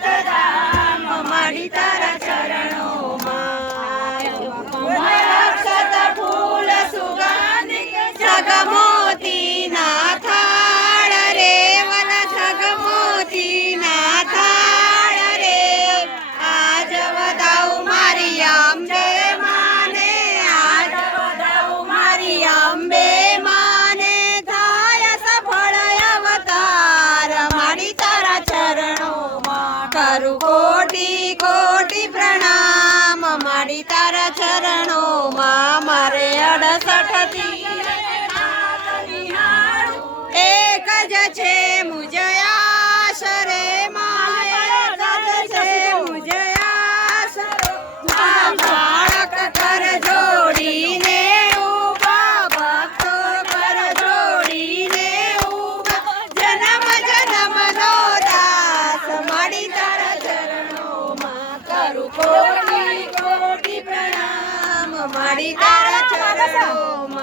ધામ મારી તારા ચરણોમાં અક્ષત ફૂલ સુગંધિત જગમોતીના થાળ રે વલા જગમોતીના થાળ રે આજ વધાવ મારી અંબે માને આજ વધાવ મારી અંબે માને થાય સફળ અવતાર મારી તારા ચરણોમાં કરું કોટી કોટી પ્રણામ મારી તારા ચરણોમાં મારે 68 થી એક જ છે મુજ આશ રે માં એક જ છે મુજ આશ બાળક કર જોડીને ઉભા ભક્તો કર જોડીને ઉભા જન્મ જન્મનો દાસ મારી તારા ચરણોમાં કરું કોટી કોટી પ્રણામ મારી તારા ચરણોમાં